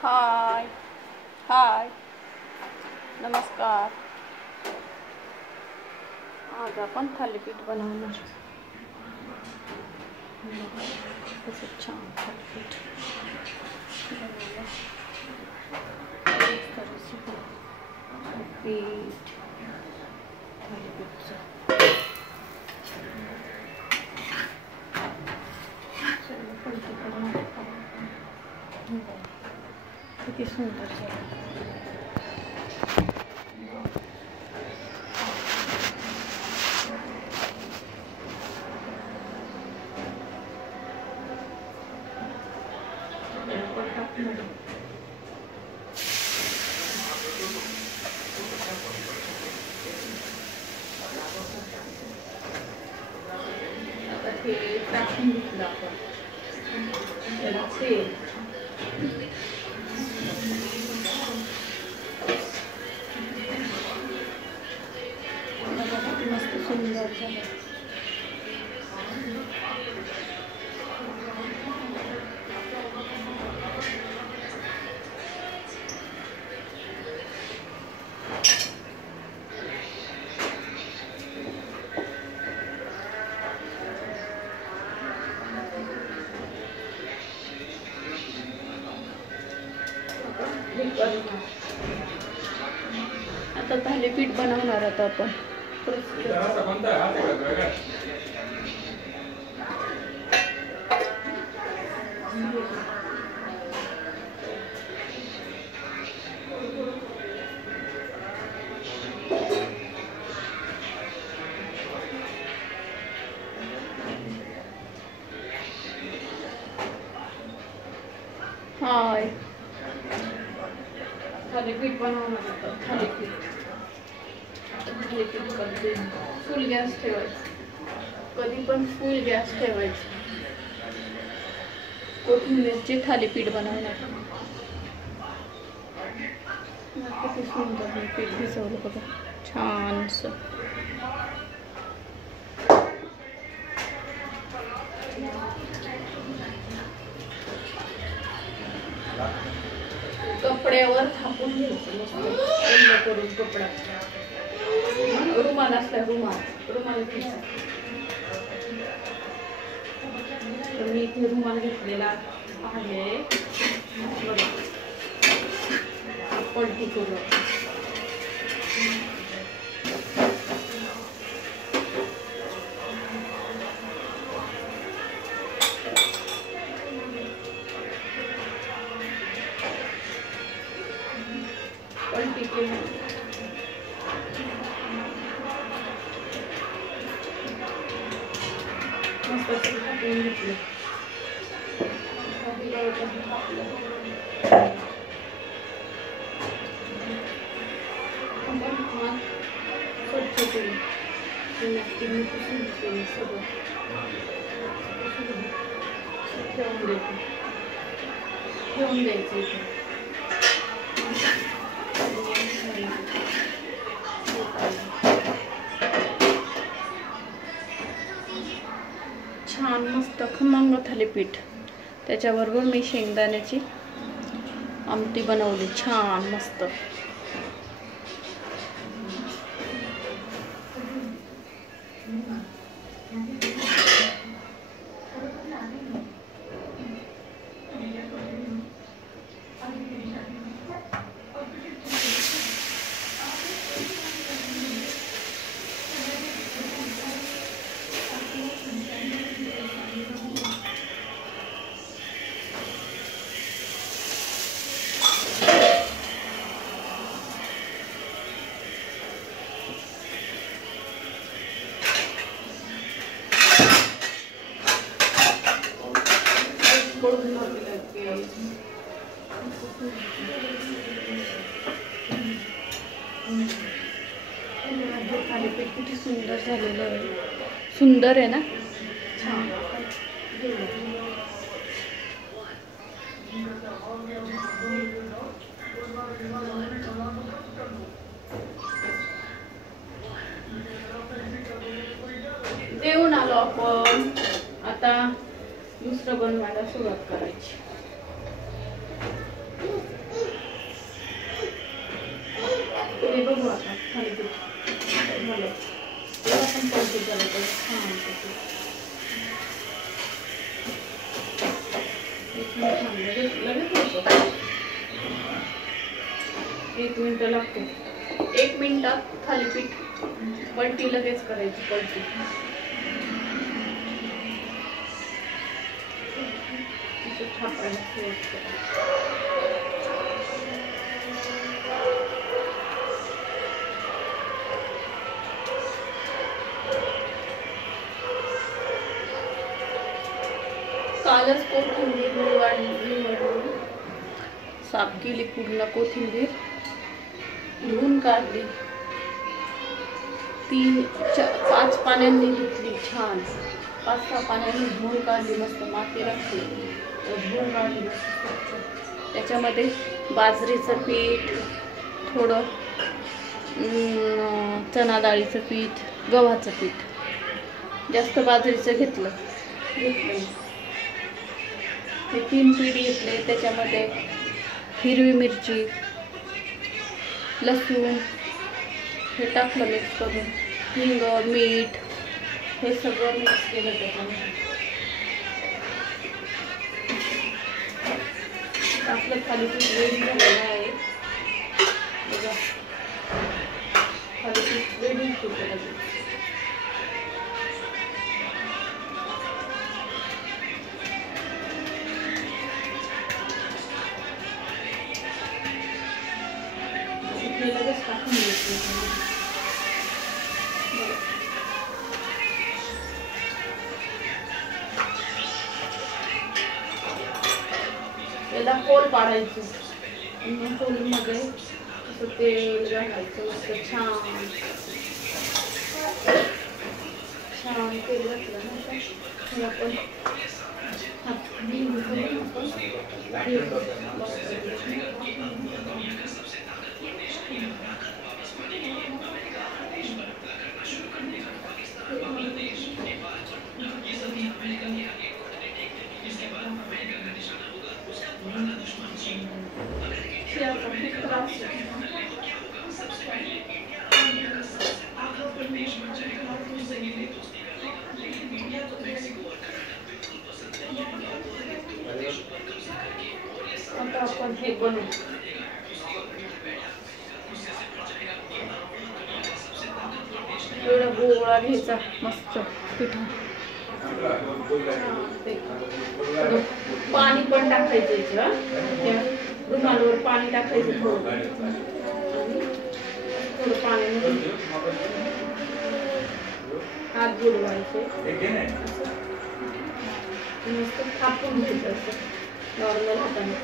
हाय हाय नमस्कार. आज आपण थालीपीठ बनवणार. कसं छान थालीपीठ पीठ थालीपीठचं किती सुंदर झालं. आता हे टाकून घेतलं आपण त्याला तेल. मस्त सुंदर झालं. आता थालीपीठ बनवणार आहोत आपण. हाय थालीपीठ बनवणार होतं. थालीपीठ कधी फुल गॅस ठेवायचं, कधी पण फुल गॅस ठेवायचं. कोथिंबीरचे थालीपीठ बनवणार. किती सुंदर मी पीठ भिजवलं बघा छानसं. कपड्यावर थापून घ्यायचं मस्त करून. कपडा रुमाल असला रुमाल घ्यायचा. तर मी इथे रुमाल घेतलेला आहे. पलटी करून पलटी केली. मस्त टाकून घेतलं. स्वच्छ केली. सगळं ठेवून द्यायचं इथे. छान मस्त खमंग थालीपीठ. त्याच्याबरोबर मी शेंगदाण्याची आमटी बनवली छान मस्त. थालीपीठ किती सुंदर झालेलं आहे. सुंदर आहे ना. देऊन आलो आपण. आता दुसरं बनवायला सुरुवात करायची. लगेच होतं. 1 मिनिट लागतो. 1 मिनिटात थालीपीठ पलटी लगेच करायची. पलटी थापायला कालच कोथिंबीर निवडली, साफ केली पूर्ण कोथिंबीर, धुवून काढली, 5 पाण्याने धुतली छान. 5-6 पाण्याने धुवून काढली. मस्त माती लागते धुवून काढली. त्याच्यामध्ये बाजरीचं पीठ, थोडं चणा डाळीचं पीठ, गव्हाचं पीठ, जास्त बाजरीचं घेतलं. हे 3 पीठ घेतले. त्याच्यामध्ये हिरवी मिरची, लसूण हे टाकलं मिक्स करून, हिंग, मीठ हे सगळं मिक्स केलं. त्याच्यामध्ये आपलं थालीपीठ रेडी झालेलं आहे. बघा थालीपीठ रेडी होतं. लगेच टाकून द्यायचं. त्याला पोल पाडायचं. पोळीमध्ये असं तेल घालायचं. मस्त छान तेल घातलं ना आपण आता आपण हे बनवू. एवढा गोळा घ्यायचा मस्त पिठा. पाणी पण टाकायचं. रुमालावर पाणी टाकायचं थोडं. थोडं पाण्यामध्ये हात बुडवायचे. मस्त थापून घ्यायचं असं नॉर्मल हाताने.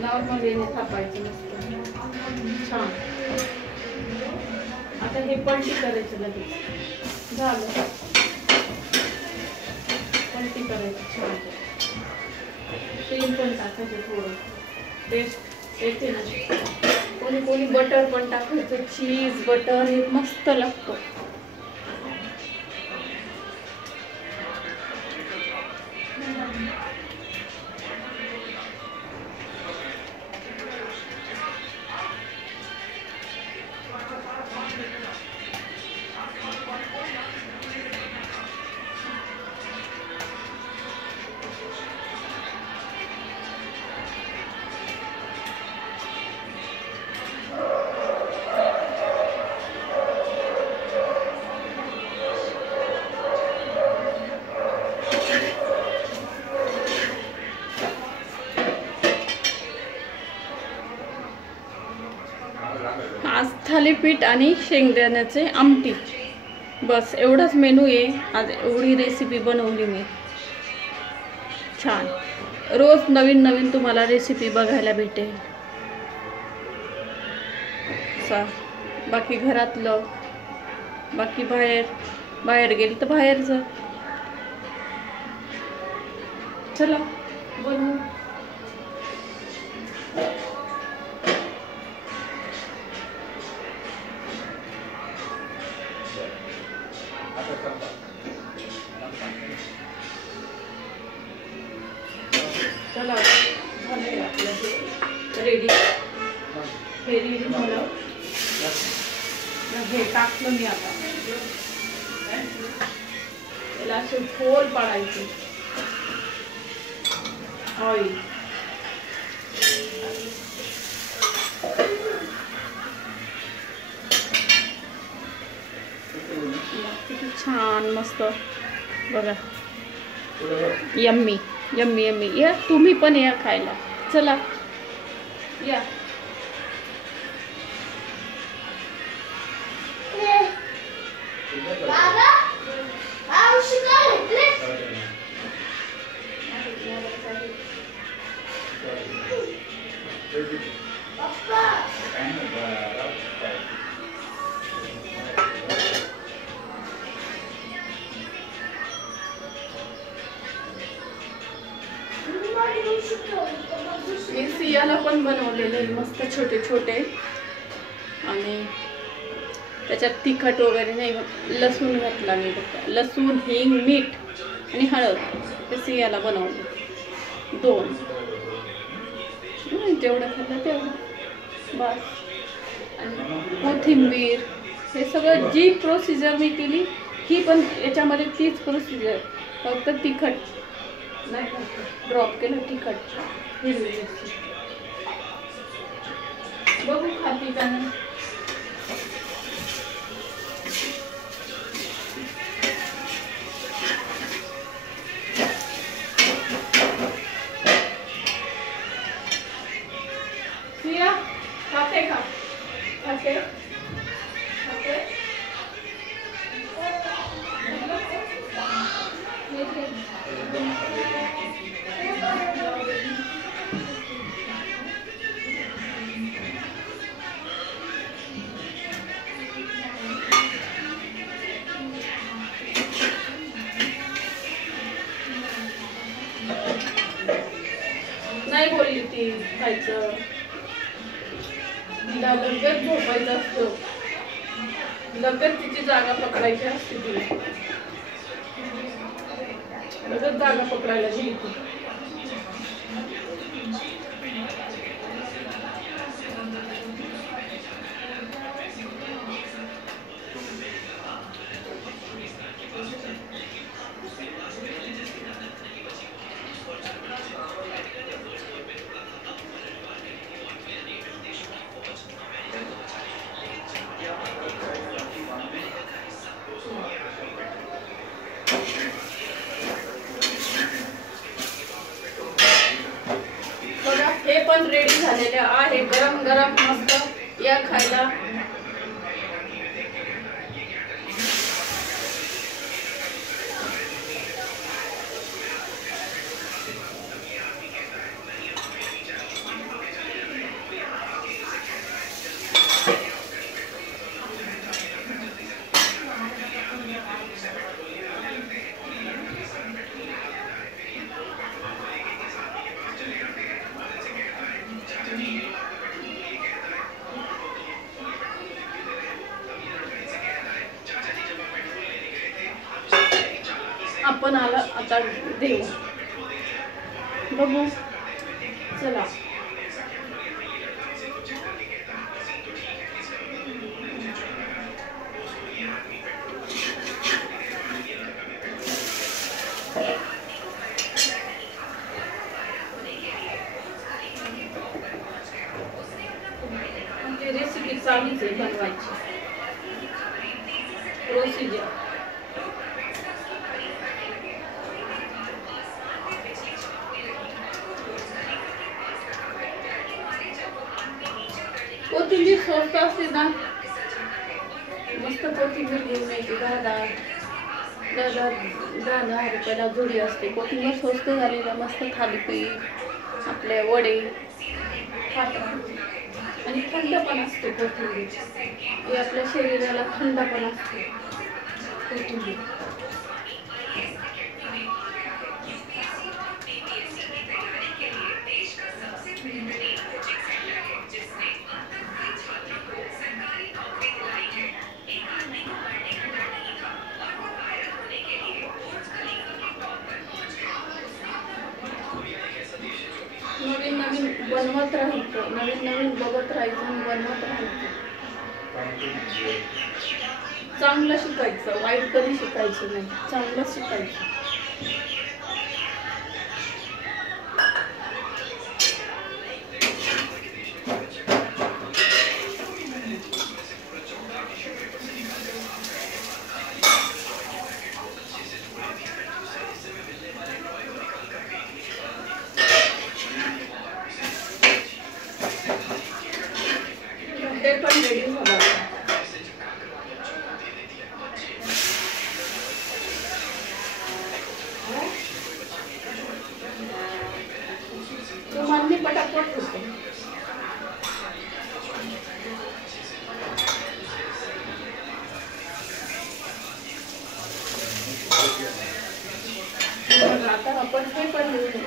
नॉर्मल येणे थापायचं मस्त छान. आता हे पलटी करायचं लगेच. झालं पलटी करायचं छान. तेल पण टाकायचं थोडं. टेस्ट येते ना. कोणी बटर पण टाकायचं. चीज बटर हे मस्त लागतं. आज थालीपीठ आणि शेंगदाण्याचे आमटी, बस एवढाच मेनू आहे आज. एवढी रेसिपी बनवली मी छान. रोज नवीन नवीन तुम्हाला रेसिपी बघायला भेटेल. बाकी घरातलं, बाकी बाहेर गेली तर बाहेरचं. चला बनवू. चला झालं आपलं रेडी. हे रेडी झालं. हे टाकलं मी. आता त्याला असे फोल पाडायचे. ऑइल. किती छान मस्त बघा. Yummy yummy yummy. या तुम्ही पण या खायला. चला या. मी सियाला पण बनवलेले मस्त छोटे छोटे आणि त्याच्यात तिखट वगैरे नाही, लसूण घातला मी फक्त. लसूण, हिंग, मीठ आणि हळद ते सियाला बनवले 2. जेवढं खाल्लं तेवढं बस. आणि कोथिंबीर हे सगळं जी प्रोसिजर मी केली ही पण याच्यामध्ये तीच प्रोसिजर, फक्त तिखट नाही ड्रॉप केलं तिखट. हिरवी मिरची बघू खाती का नाही. सिया खाते का? खाते खाते. नाही बोलली ती खायचं. तिला लगेच झोपायचं असतं, लगेच तिची जागा पकडायची असते. तिला लगेच जागा पकडायला गेली ती. बघा हे पण रेडी झालेले आहे, गरम गरम मस्त. या खायला. आपण आला आता देऊ. बघू चला. रेसिपी चालूच आहे बनवायची प्रोसिजर. कोथिंबीर स्वस्त असते ना, मस्त कोथिंबीर घेऊन यायची. 10 रुपयाला जुडी असते. कोथिंबीर स्वस्त झाली ना मस्त थालीपीठ, आपले वडे खातात. आणि थंड पण असते कोथिंबीर, हे आपल्या शरीराला थंड पण असते कोथिंबीर. नवीन नवीन बनवत राहायचं, नवीन नवीन बघत राहायचं आणि बनवत राहायचं. चांगलं शिकायचं, वाईट कधी शिकायचं नाही, चांगलं शिकायचं. पण रेडी झाला. तो माननी पटापट होतो. आता आपण हे पण लिहू.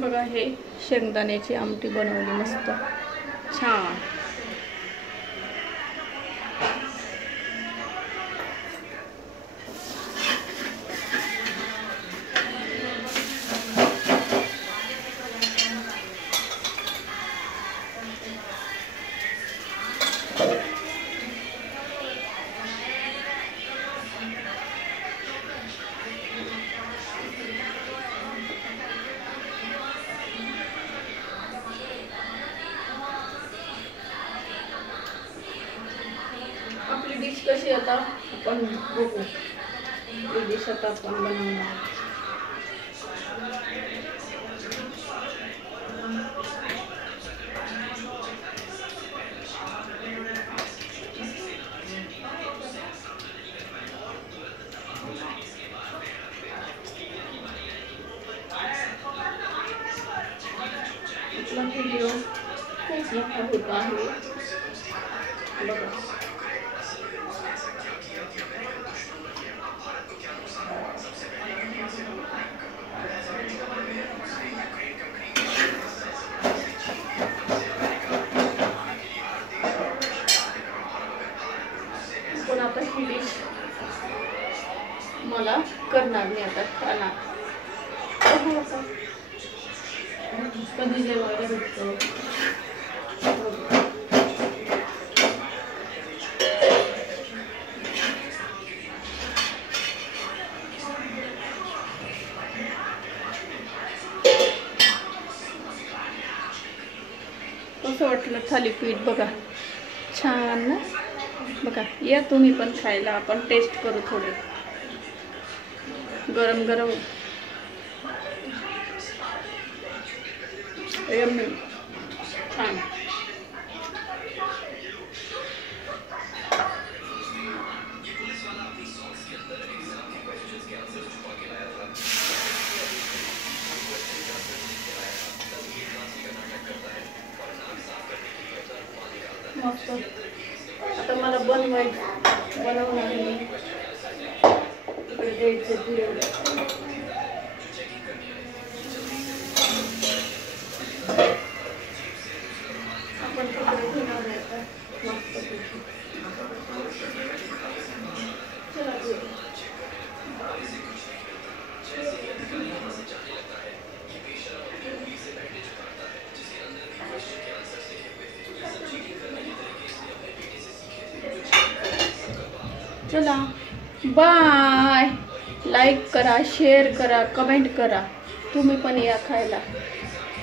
बघा हे शेंगदाण्याची आमटी बनवली मस्त छान. आपली डिश कशी आता आपण बघू. ही डिश आता आपण बनवणार. आपला व्हिडिओ खूप मोठा होत आहे बघा. पण आता ही डिश मला करणार नाही आता खाणार. कधी जेवायला भेटतो. कसं वाटलं थालीपीठ बघा छान ना. बघा या तुम्ही पण खायला. आपण टेस्ट करू थोडे गरम गरम. यम्मी छान. मस्त. आता मला बनवणार मी. इकडे द्यायचं पुढे. आपण तिकडे घेणार आहे आता मस्त. चला चला बाय. लाईक करा, शेअर करा, कमेंट करा. तुम्ही पण या खायला.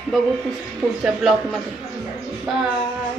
बघू पुढच्या ब्लॉगमध्ये. बाय.